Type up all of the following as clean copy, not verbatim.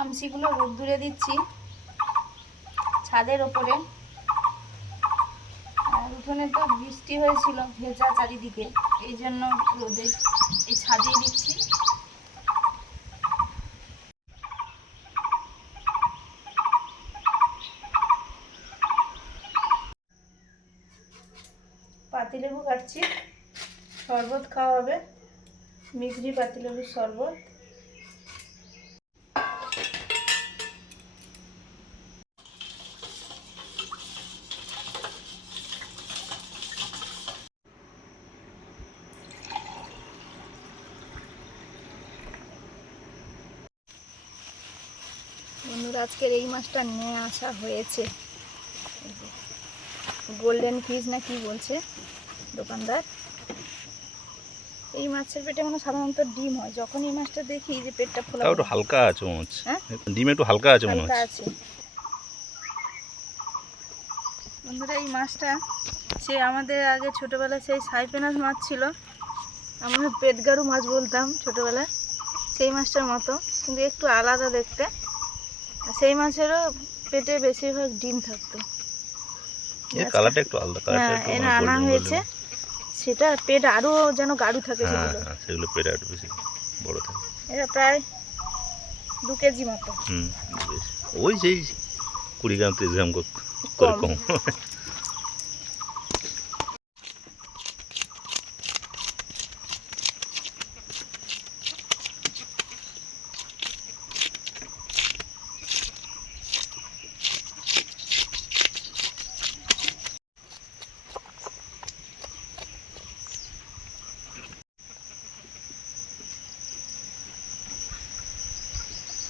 আমসিগুলো রোদ্দুরে দিচ্ছি ছাদের ওপরে। আর উঠোনে তো বৃষ্টি হয়েছিল, ভেজা চারিদিকে, এই জন্য রোদে এই ছাদেই দিচ্ছি। পাতিলেবু কাটছি, শরবত খাওয়া হবে, মিষ্টি পাতিলেবুর শরবত। বন্ধুরা, আজকের এই মাছটা নিয়ে আসা হয়েছে, গোল্ডেন ফিশ না কি বলছে দোকানদার। এই মাছের পেটে মানে সাধারণত ডিম হয়। যখন এই মাছটা দেখি যে পেটটা ফোলা, একটু হালকা আছে মনে হচ্ছে। হ্যাঁ, ডিম একটু হালকা আছে মনে হচ্ছে। বন্ধুরা, এই মাছটা সে আমাদের আগে ছোটোবেলায় সেই সাইপেনাস মাছ ছিল, আমরা পেটগারু মাছ বলতাম ছোটোবেলায়, সেই মাছটার মতো, কিন্তু একটু আলাদা দেখতে। আর সেই মাছেরও পেটে বেশিরভাগ ডিম থাকতো। এর কালারটা একটু আলাদা, কালারটা একটু মানে আনা হয়েছে, সেটা পেট আরও যেন গাঢ় থাকে। সেগুলো পেট আরও বেশি বড় থাকে। এটা প্রায় 2 কেজি মতো। ওই সেই 20 গ্রাম 30 গ্রাম করে কম।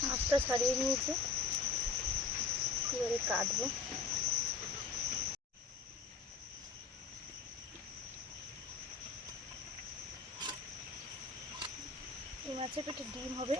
মাছটা ছাড়িয়ে নিয়েছি, এবারে কাটবো। এই মাছের পেটে ডিম হবে।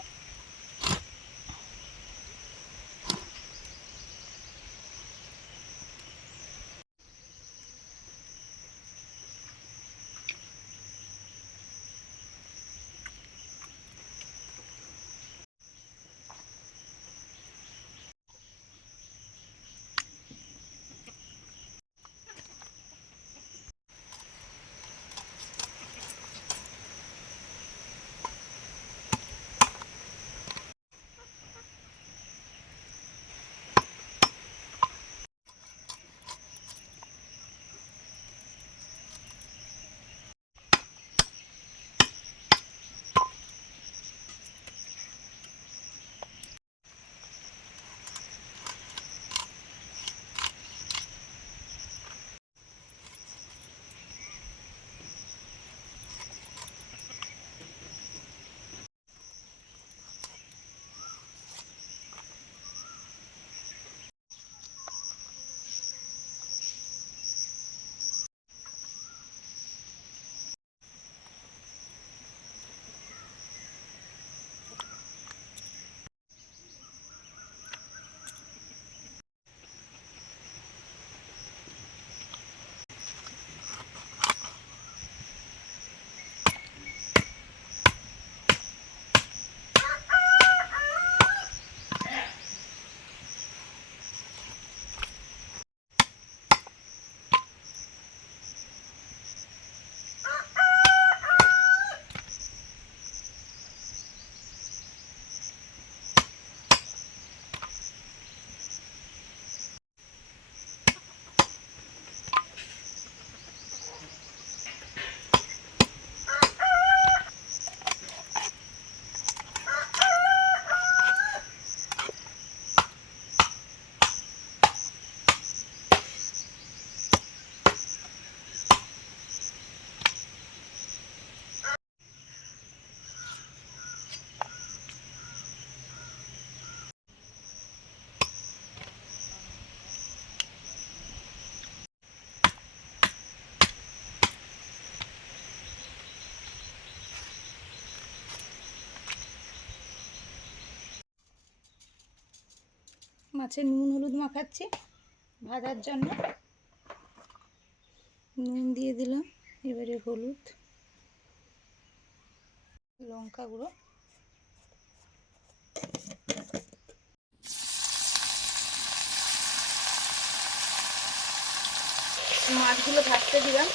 মাছে নুন হলুদ মাখাচ্ছি ভাজার জন্য। নুন দিয়ে দিলাম, এবারে হলুদ, লঙ্কা গুঁড়ো, মাছগুলো ভাজতে দিলাম।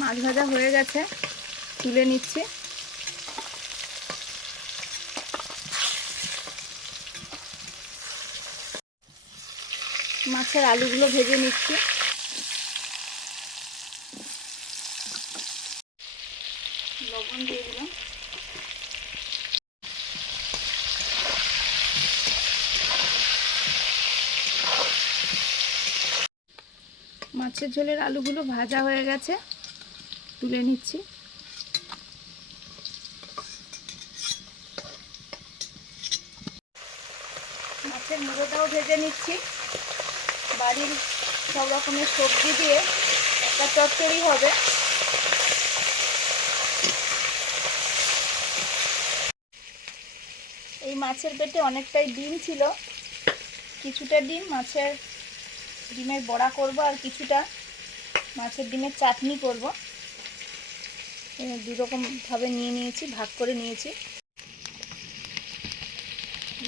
মাছ ভাজা হয়ে গেছে, তুলে নিচ্ছি। মাছের আলুগুলো ভেজে নিচ্ছি। লবণ দিয়ে দিলাম। মাছের ঝোলের আলুগুলো ভাজা হয়ে গেছে, তুলে নিচ্ছি। মাছের মুড়োটাও ভেজে নিচ্ছি। বাড়ির সব রকমের সবজি দিয়ে একটা চচ্চড়ি হবে। এই মাছের পেটে অনেকটাই ডিম ছিল, কিছুটা ডিম মাছের ডিমের বড়া করব, আর কিছুটা মাছের ডিমের চাটনি করব। দুরকমভাবে নিয়ে নিয়েছি, ভাগ করে নিয়েছি।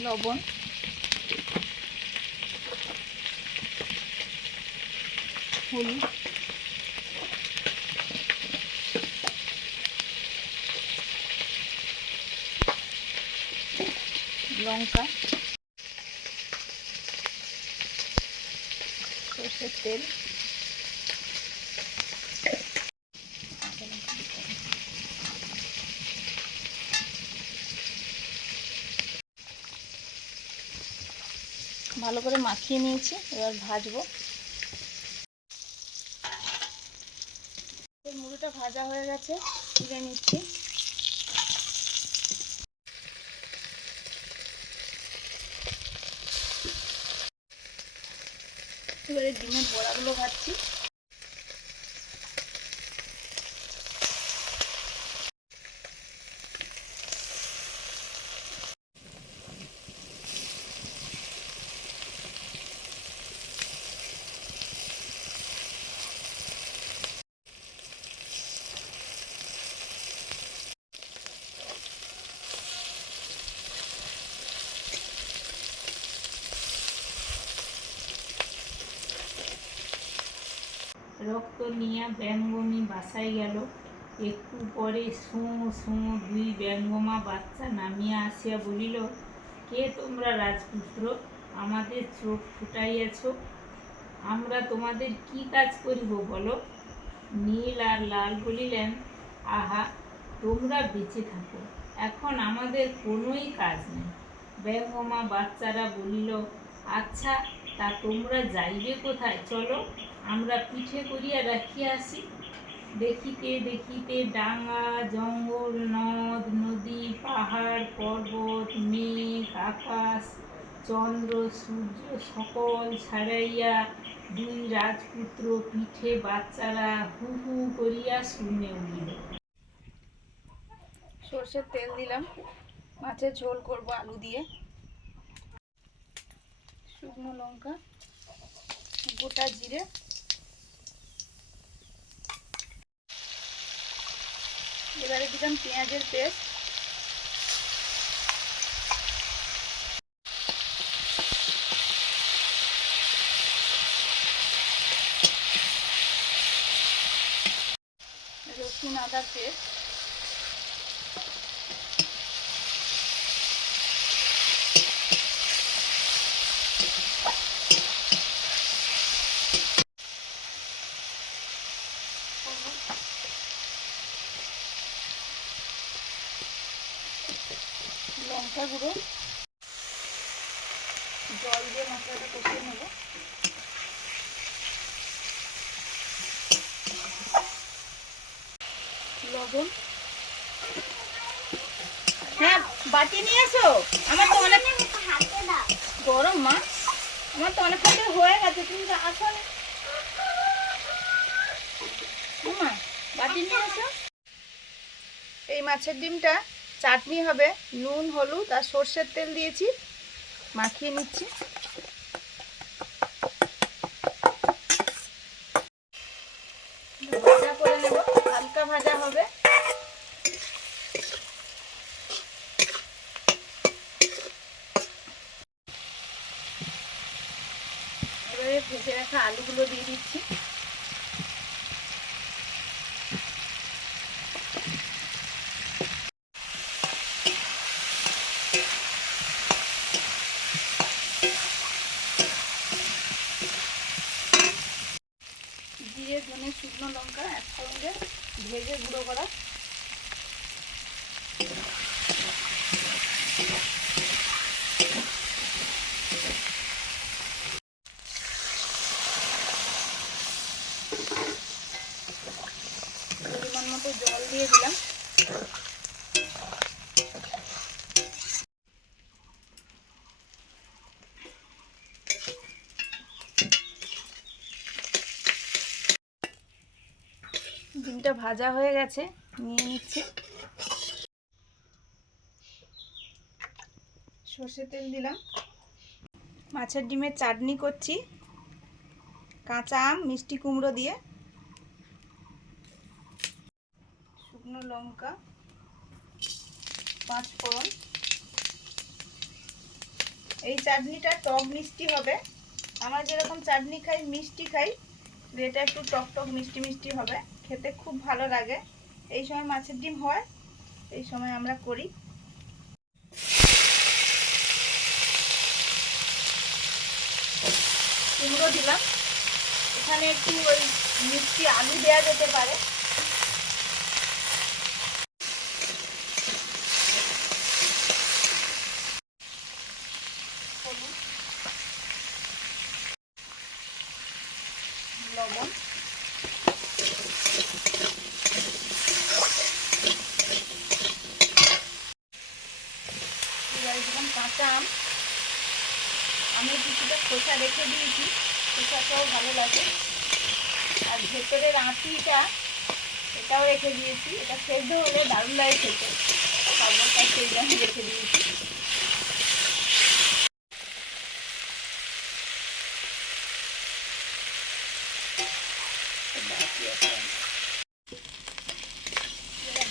লবণ, হলুদ, লঙ্কা, সরষের তেল, ভালো করে মাখিয়ে নিয়েছি, এবার ভাজবো। মুড়িটা ভাজা হয়ে গেছে, তুলে নিচ্ছি। এবারে ডিমের বড়াগুলো ভাজছি। রক্ত নিয়া ব্যঙ্গমী বাসায় গেল। একটু পরে সুঁ সুঁ দুই ব্যঙ্গমা বাচ্চা নামিয়া আসিয়া বলিল, কে তোমরা রাজপুত্র, আমাদের চোখ ফুটাইয়াছ? আমরা তোমাদের কি কাজ করিব বলো? নীল আর লাল বলিলেন, আহা, তোমরা বেঁচে থাকো, এখন আমাদের কোনোই কাজ নেই। ব্যঙ্গমা বাচ্চারা বলিল, আচ্ছা, তা তোমরা যাইবে কোথায়? চলো, আমরা পিঠে করিয়া রাখিয়া আসি। দেখিতে দেখিতে ডাঙা, জঙ্গল, নদ নদী, পাহাড় পর্বত, মেঘ আকাশ, চন্দ্র সূর্য সকল ছাড়াইয়া দুই রাজপুত্র পিঠে বাচ্চারা হু হু করিয়া শূন্যে উঠিল। সরষের তেল দিলাম, মাছের ঝোল করব আলু দিয়ে। শুকনো লঙ্কা, গোটা জিরে, এবারে দিলাম পেঁয়াজের পেস্ট, রসুন আদার পেস্ট, লঙ্কা গুঁড়ো, জল দিয়ে মশলাটা কষিয়ে নেব। লবণ। হ্যাঁ বাটি নিয়ে এসো, আমার তো অনেক গরম মা, আমার তো অনেক ক্ষেত্রে হয়ে গেছে, তুমি তো আসো না। মা বাটি নিয়ে এসো। এই মাছের ডিমটা চাটনি হবে, নুন হলুদ আর সর্ষের তেল দিয়েছি, মাখিয়ে নিচ্ছি। ভাজা করে নেব, হালকা ভাজা হবে। এবারে ভেজে রাখা আলুগুলো দিয়ে দিচ্ছি। জিরে ধনে শুকনো লঙ্কা একসঙ্গে ভেজে গুঁড়ো করা। পরিমাণ মতো জল দিয়ে দিলাম। ডিমটা ভাজা হয়ে গেছে, নিয়ে নিচ্ছি। সর্ষে তেল দিলাম। মাছের ডিমের চাটনি করছি, কাঁচা আম মিষ্টি কুমড়ো দিয়ে, শুকনো লঙ্কা, পাঁচ ফোড়ন। এই চাটনিটা টক মিষ্টি হবে, আমরা যেরকম চাটনি খাই মিষ্টি খাই, এটা একটু টক টক মিষ্টি মিষ্টি হবে, খেতে খুব ভালো লাগে। এই সময় মাছের ডিম হয়, এই সময় আমরা করি। কুমড়ো দিলাম, এখানে একটু ওই মিষ্টি আলু দেওয়া যেতে পারে। লবণ, এবারে দিলাম কাঁচা আম। আমি কিছুটা খোসা রেখে দিয়েছি, খোসাটাও ভালো লাগে। আর ভেতরের আঁটিটা এটাও রেখে দিয়েছি, এটা সেদ্ধ হলে দারুণ লাগে খেতে, খাবো তাই সেই জন্য রেখে দিয়েছি।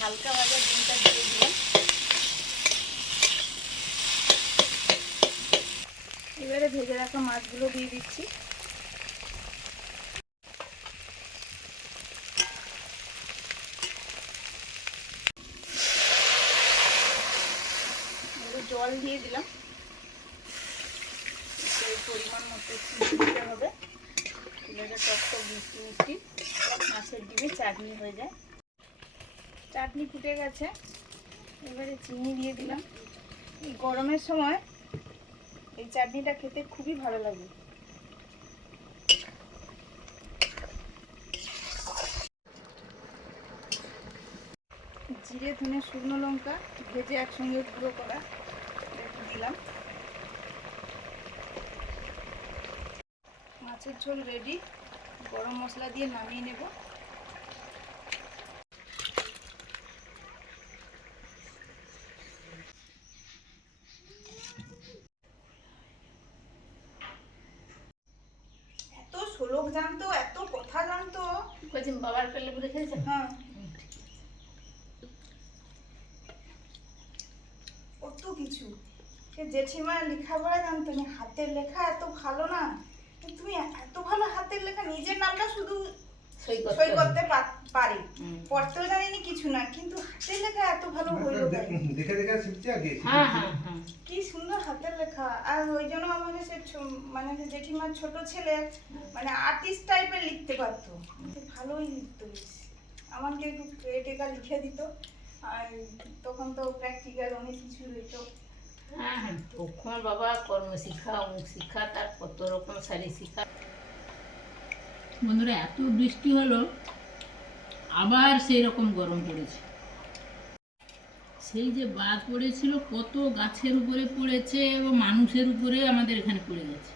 হালকা ভাজা ডিমটা দিয়ে দিলাম। এবারে ভেজে রাখা মাছগুলো দিয়ে দিচ্ছি। জল দিয়ে দিলাম, পরিমাণ মতো দিতে হবে, টক টক মিষ্টি মিষ্টি মাছের ডিমে চাটনি হয়ে যায়। চাটনি ফুটে গেছে, এবারে চিনি দিয়ে দিলাম। এই গরমের সময় এই চাটনিটা খেতে খুবই ভালো লাগে। জিরে ধনে শুকনো লঙ্কা ভেজে একসঙ্গে গুঁড়ো করা দিলাম। মাছের ঝোল রেডি, গরম মশলা দিয়ে নামিয়ে নেব। এত শ্লোক জানতো, এত কথা জানতো, বাবার পেলে বুঝে খেয়েছে। হ্যাঁ কত কিছু। সে জেঠিমা লেখাপড়া জানতো না, হাতের লেখা এত ভালো না, তুমি এত ভালো হাতের লেখা, নিজের নামটা শুধু সই করতে পারি, পড়তেও জানিনি কিছু না, কিন্তু হাতের লেখা এত ভালো হইলো দেখে দেখে শিখছে আর কি। কি সুন্দর হাতের লেখা। আর ওই জন্য আমাকে সে মানে জেঠিমার ছোট ছেলে মানে আর্টিস্ট টাইপের লিখতে পারতো, ভালোই লিখতো। আমাকে একটু টেকা লিখে দিত, আর তখন তো প্র্যাকটিক্যাল অনেক কিছু হইতো। হ্যাঁ হ্যাঁ, তখন বাবা কর্ম শিক্ষা, অমুক শিক্ষা, তার কত রকম শারীরিক শিক্ষা। বন্ধুরা, এত বৃষ্টি হলো, আবার সেই রকম গরম পড়েছে। সেই যে বাদ পড়েছিল কত গাছের উপরে পড়েছে এবং মানুষের উপরে আমাদের এখানে পড়ে গেছে,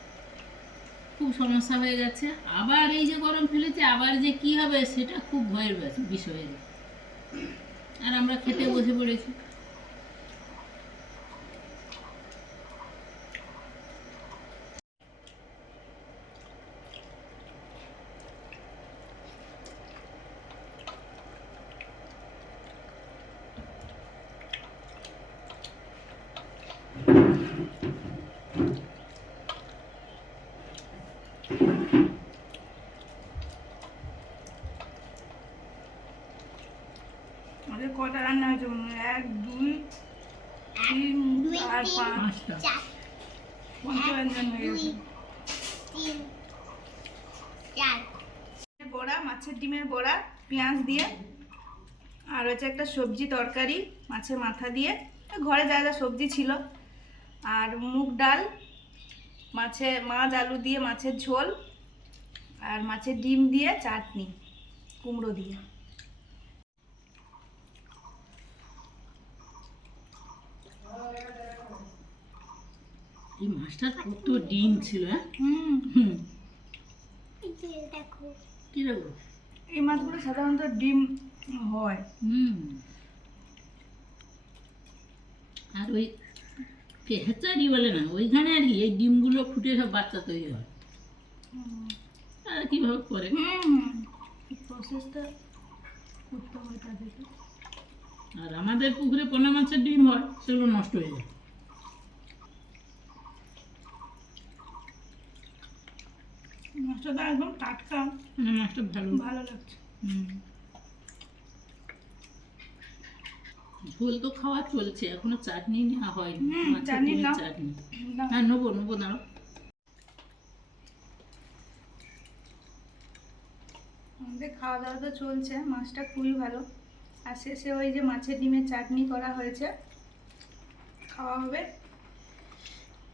খুব সমস্যা হয়ে গেছে। আবার এই যে গরম ফেলেছে, আবার যে কি হবে সেটা খুব ভয়ের বিষয় হয়ে গেছে। আর আমরা খেতে বসে পড়েছি। আমাদের কটা রান্না হয়েছে? 1 2 3 4 5 পাঁচটা। 55 হয়ে গেছে। বড়া, মাছের ডিমের বড়া পেঁয়াজ দিয়ে, আর হচ্ছে একটা সবজি তরকারি মাছের মাথা দিয়ে, ঘরে যা যা সবজি ছিল, আর মুগ ডাল, মাছ আলু দিয়ে মাছের ঝোল, আর মাছের ডিম দিয়ে চাটনি কুমড়ো দিয়ে। এই মাছটা কত ডিম ছিল, হ্যাঁ? হুম, হুম, কি দেখো? এই মাছগুলো সাধারণত ডিম হয়। হুম। আর ওই হেচারি বলে না, ওইখানে আর কি এই ডিমগুলো ফুটে সব বাচ্চা তৈরি হয়। আর কিভাবে করে? প্রসেসটা করতে হয় তাদেরকে। আর আমাদের পুকুরে পোনা মাছের ডিম হয়, সেগুলো নষ্ট হয়ে যায়। মাছটা একদম টাটকা, মাছটা ভালো ভালো লাগছে। হুম। ঝোল তো খাওয়া চলছে, এখনো চাটনি নেওয়া হয়নি। মাছের চাটনি ডিমের নাও। চাটনি। নাও। হ্যাঁ, নেবো দাঁড়াও। আমাদের খাওয়া দাওয়া তো চলছে, মাছটা খুবই ভালো। আর শেষে ওই যে মাছের ডিমের চাটনি করা হয়েছে, খাওয়া হবে।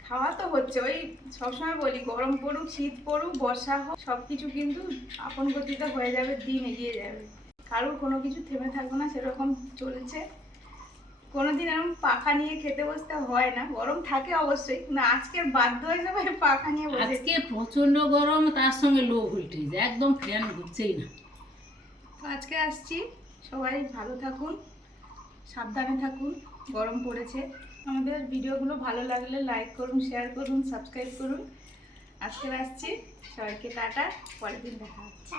খাওয়া তো হচ্ছে, ওই সবসময় বলি গরম পড়ুক শীত পড়ুক বর্ষা হোক, সব কিছু কিন্তু আপন গতিতে হয়ে যাবে, দিন এগিয়ে যাবে, কারোর কোনো কিছু থেমে থাকবে না, সেরকম চলছে। কোনোদিন এরকম পাখা নিয়ে খেতে বসতে হয় না, গরম থাকে অবশ্যই, না আজকে বাধ্য হয়ে যাবে পাখা নিয়ে বসে। আজকে প্রচন্ড গরম, তার সঙ্গে লো ভোল্টেজ, একদম ফ্যান ঘুরছেই না। তো আজকে আসছি, সবাই ভালো থাকুন, সাবধানে থাকুন, গরম পড়েছে। আমাদের ভিডিওগুলো ভালো লাগলে লাইক করুন, শেয়ার করুন, সাবস্ক্রাইব করুন। আজকে আসছি, সবাইকে টাটা, পরের দিন দেখা হচ্ছে।